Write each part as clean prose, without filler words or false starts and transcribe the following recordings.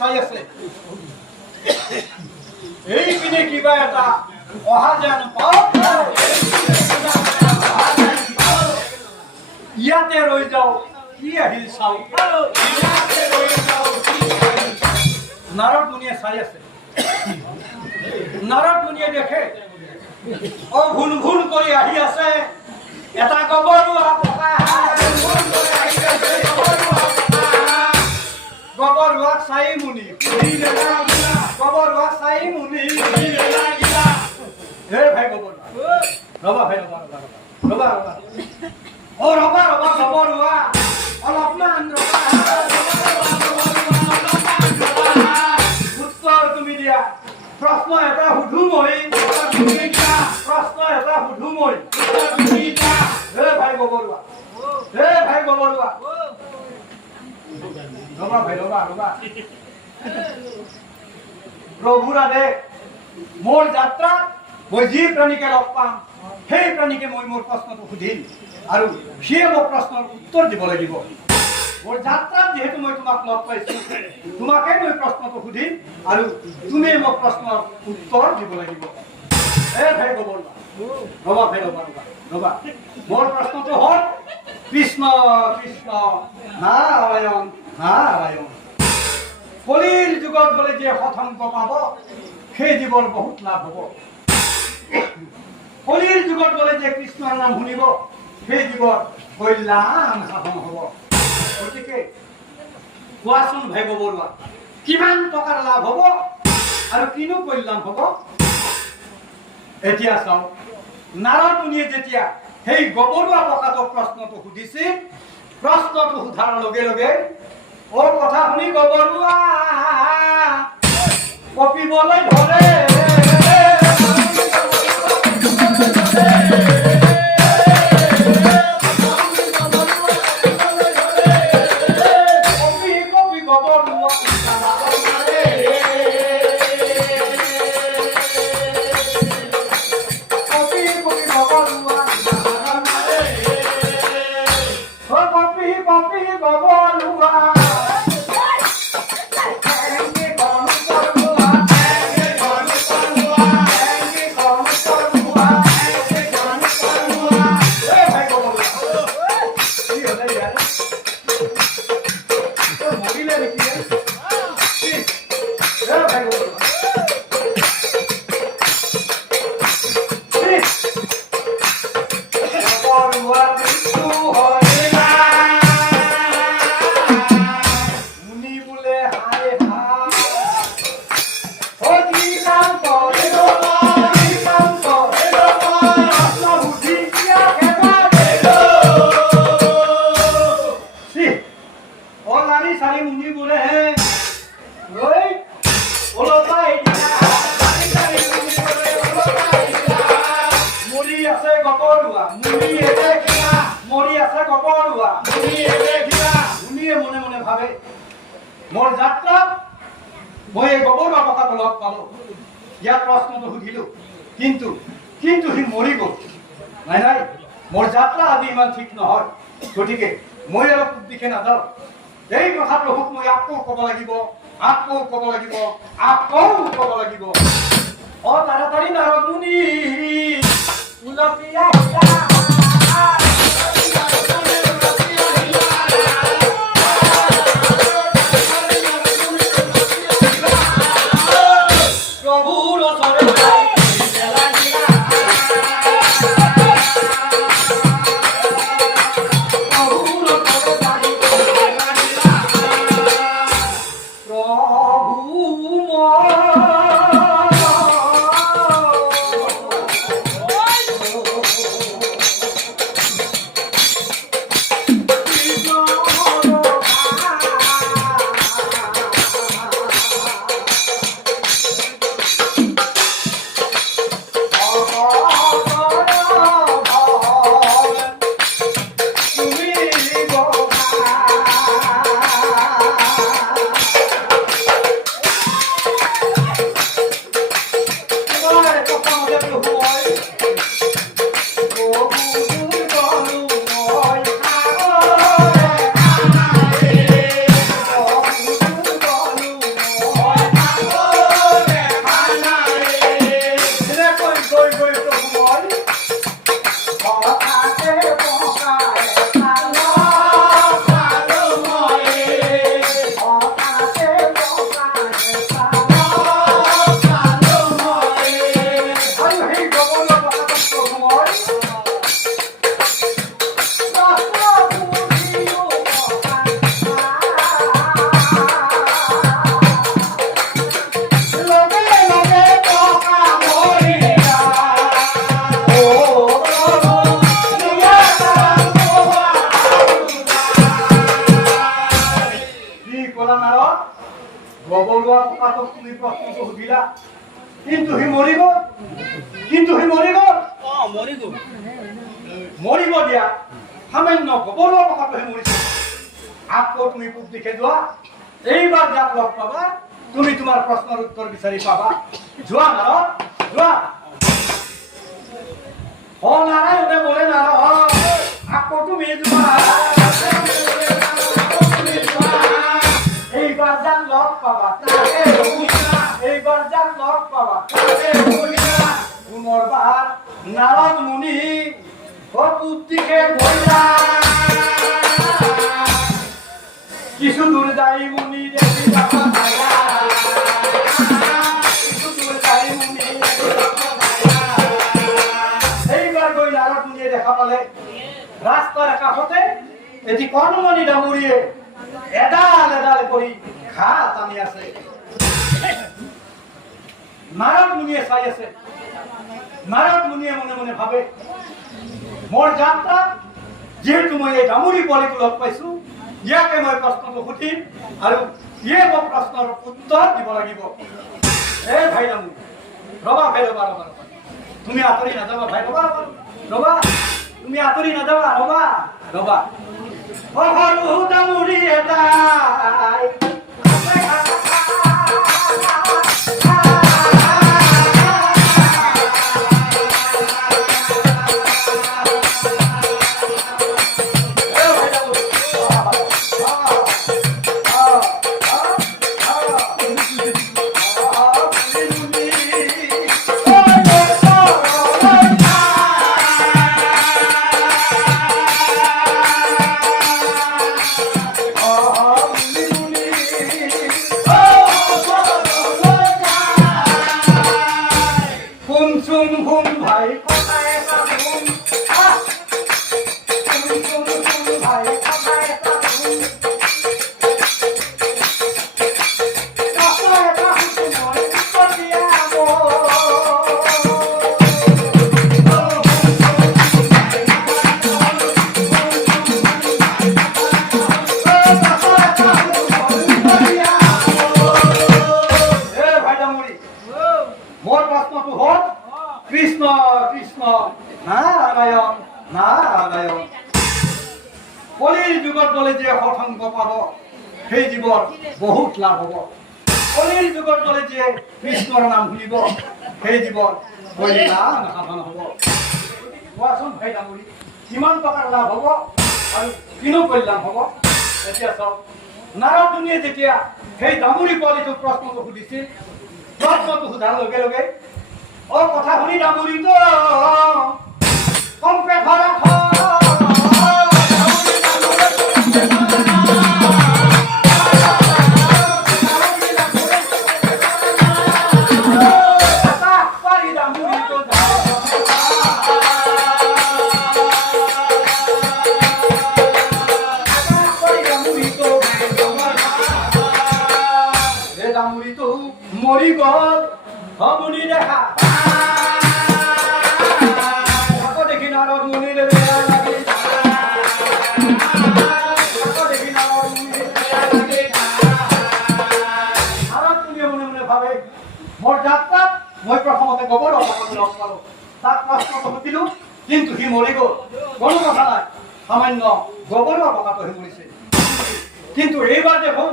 চাই আছে এইপিনে কিবা এটা অহা যেন পাওঁ ইয়াতে ৰৈ যাওঁ কি আহিল চাওঁ নাৰদ মুনিয়ে চাই আছে নাৰদ মুনিয়ে দেখে ঘুন ঘুন কৰি আহি আছে এটা গবৰুৱা গবৰুৱাক চাই মুনি গবৰুৱাক চাই মুনি হে ভাই গবৰুৱা ৰবা ভাই ৰবা ৰবা ৰবা ও ৰবা ৰবা গবৰুৱা অলপমান ৰবা উত্তৰ তুমি দিয়া প্ৰশ্ন এটা সুধো মই প্ৰশ্ন এটা সুধো মই হে ভাই গবৰুৱা ৰবা ভাই ৰবা ৰবা প্ৰভুৰ আদেশ মোৰ যাত্ৰাত মই যি প্ৰাণীকে লগ পাম সেই প্ৰাণীকে মই মোৰ প্ৰশ্নটো সুধিম আৰু সিয়ে মোক প্ৰশ্নৰ উত্তৰ দিব লাগিব মোৰ যাত্ৰাত যেহেতু মই তোমাক লগ পাইছো তোমাকে মই প্ৰশ্নটো সুধিম আৰু তুমি মোক প্ৰশ্নৰ উত্তৰ দিব লাগিব হে ভাই গবৰুৱা ৰবা ভাই ৰবা ৰবা ৰবা মোৰ প্ৰশ্নটো হ'ল কৃষ্ণ কৃষ্ণ নাৰায়ণ নাৰায়ণ কলিৰ যুগত বোলে যে সৎসংগ পাব সেই জীৱৰ বহুত লাভ হ'ব কলিৰ যুগত বোলে যে কৃষ্ণৰ নাম শুনিব সেই জীৱৰ কল্যাণ সাধন হ'ব গতিকে কোৱাচোন ভাই গবৰুৱা কিমান টকাৰ লাভ হ'ব আৰু কিনো কল্যাণ হ'ব এতিয়া চাওঁ নাৰদ মুনিয়ে যেতিয়া সেই গবৰুৱা প্ৰকাশক প্ৰশ্নটো সুধিছিল প্ৰশ্নটো সোধাৰ লগে লগে ও কথা শুনি গবৰুৱা কপিবলৈ ধৰে মোৰ যাত্ৰাত মই এই গবৰুৱা প্ৰকাশক লগ পালো ইয়াৰ প্ৰশ্নটো সুধিলো কিন্তু কিন্তু সি মৰি গ'ল নাই নাই মোৰ যাত্ৰা আজি ইমান ঠিক নহয় গতিকে মই আৰু দিশে নাযাওঁ এই কথা প্ৰভুক মই আকৌ ক'ব লাগিব আকৌ ক'ব লাগিব আকৌ ক'ব লাগিব তাড়াতাড়ি নাৰদ মুনি উলটিয়া গবৰুৱা পকাটোক তুমি প্ৰশ্নটো সুধিলা কিন্তু সি মৰি গ'ল মৰিব দিয়া সামান্য গবৰুৱা পকাটোহে মৰিছে আকৌ তুমি পূব দিশে যোৱা এইবাৰ যাক লগ পাবা তুমি তোমাৰ প্ৰশ্নৰ উত্তৰ বিচাৰি পাবা যোৱা নাৰদ যোৱা নাৰায়ণে বোলে নাৰদ আকৌ তুমি যোৱা এইবাৰ যাক লগ পাবা এইবাৰ যাক লগ পাবা পুনৰবাৰ নাৰদ মুনি পূব দিশে গ'লা কিছু দূর যাই মুনি দেখি এইবার গৈ নারদ মুনিয়ে দেখা পালে রাস্তার কাষতে এটি কণমণি ডাঙৰীয়ে এডাল এডাল কৰি ঘাঁহ টানি আছে নারদ মুনিয়ে চাই আছে নারদ মুনিয়ে মনে মনে ভাবে মোৰ যাত্ৰা যেহেতু মই এই ডাঙৰী পোৱালিটো লগ পাইছো ইয়াকে মই প্ৰশ্নটো সুধিম আৰু ইয়ে মোক প্ৰশ্নৰ উত্তৰ দিব লাগিব এই ভাই ডাঙৰী ৰবা ভাই ৰবা তুমি আঁতৰি নাযাবা ভাই ৰবা তুমি আঁতৰি নাযাবা ৰবা সৰু ডাঙৰী এটাই কৃষ্ণ কৃষ্ণ নারায়ণ নারায়ণ কলিৰ যুগত গ'লে যে সৎসংগ পাব সেই জীৱৰ বহুত লাভ হ'ব কলিৰ যুগত গ'লে যে কৃষ্ণৰ নাম শুনিব সেই জীৱৰ কল্যাণ সাধন হ'ব কোৱাচোন ভাই ডাঙৰী কিমান টকাৰ লাভ হ'ব আৰু কিনো কল্যাণ হ'ব এতিয়া চাওক নাৰদ মুনিয়ে যেতিয়া সেই ডাঙৰী পোৱালিটোক প্ৰশ্নটো সুধিছিল প্ৰশ্নটো সোধাৰ লগে লগে কথা শুনি ডাঙৰীটো কমকে ধৰা ডাঙৰীটো মৰি গ'ল মুনি দেখা আকৌ দেখি নাৰদ মুনিৰ বেয়া লাগে নাৰদ মুনিয়ে মনে মনে ভাবে মোৰ যাত্ৰাত মই প্ৰথমতে গোবৰ অভাৱত লগ পালো তাক প্ৰশ্নটো সুধিলো কিন্তু সি মৰি গ'ল কোনো কথা নাই সামান্য গোবৰ অভাৱতহে মৰিছে কিন্তু এইবাৰ দেখোন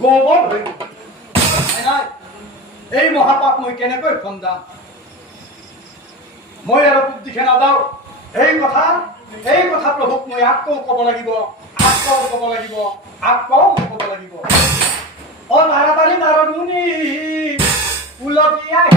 গোবৰ হৈ গ'ল নাই এই মহাপাপ মই কেনেকৈ খন্দাম মই আৰু পূব দিশে নাযাওঁ এই কথা প্ৰভুক মই আকৌ ক'ব লাগিব নাৰাবাৰী নাৰদ মুনি উলটিয়াই